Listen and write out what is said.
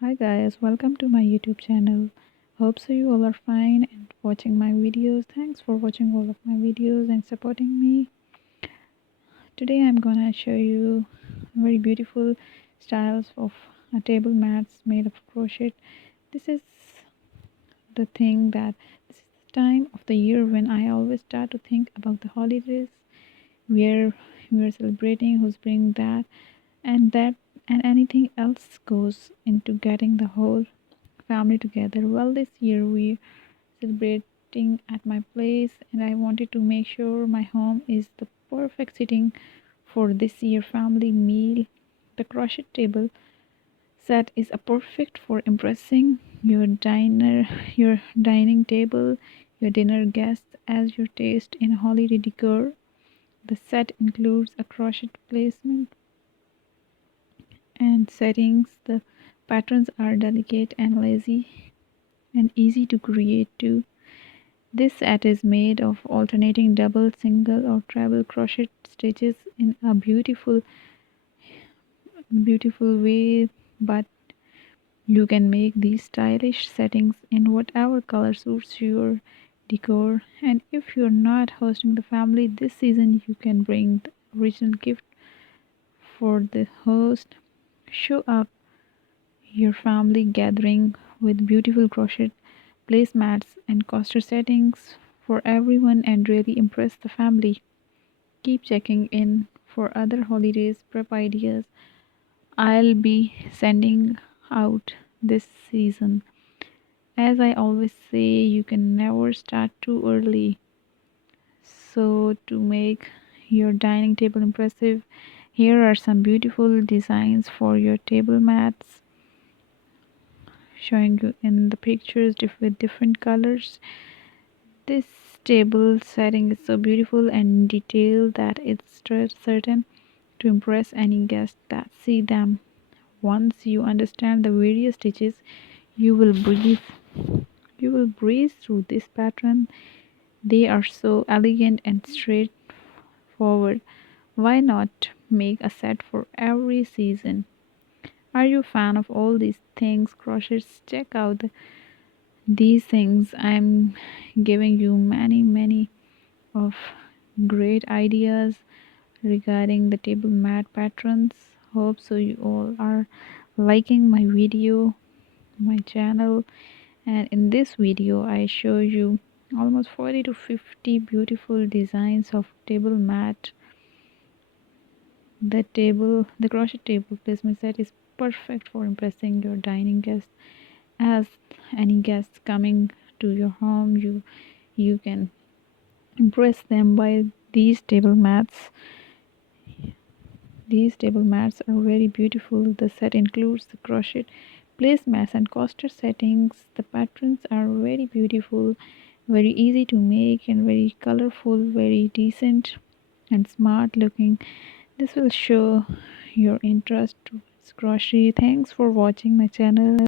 Hi guys, welcome to my YouTube channel. Hope so you all are fine and watching my videos. Thanks for watching all of my videos and supporting me. Today I'm gonna show you very beautiful styles of table mats made of crochet. This is the thing that this is the time of the year when I always start to think about the holidays, where we are celebrating, who's bringing that and anything else goes into getting the whole family together. Well, this year we celebrating at my place and I wanted to make sure my home is the perfect setting for this year family meal. The crochet table set is a perfect for impressing your dining table, your dinner guests as your taste in holiday decor. The set includes a crochet placement and settings. The patterns are delicate and lazy and easy to create too. This set is made of alternating double, single or treble crochet stitches in a beautiful way, but you can make these stylish settings in whatever color suits your decor. And if you're not hosting the family this season, you can bring the original gift for the host. Show up your family gathering with beautiful crochet placemats and coaster settings for everyone and really impress the family. Keep checking in for other holidays prep ideas I'll be sending out this season. As I always say, you can never start too early. So, to make your dining table impressive, here are some beautiful designs for your table mats, showing you in the pictures with different colors. This table setting is so beautiful and detailed that it's certain to impress any guest that see them. Once you understand the various stitches, you will breathe you will breeze through this pattern. They are so elegant and straightforward. Why not make a set for every season? Are you a fan of all these things crochets? Check out these things. I'm giving you many of great ideas regarding the table mat patterns. Hope so you all are liking my video, my channel, and in this video I show you almost 40 to 50 beautiful designs of table mat. The crochet table placement set is perfect for impressing your dining guests. As any guests coming to your home, you can impress them by these table mats. These table mats are very beautiful. The set includes the crochet placemats and coaster settings. The patterns are very beautiful, very easy to make and very colorful, very decent and smart looking. This will show your interest towards crochet. Thanks for watching my channel.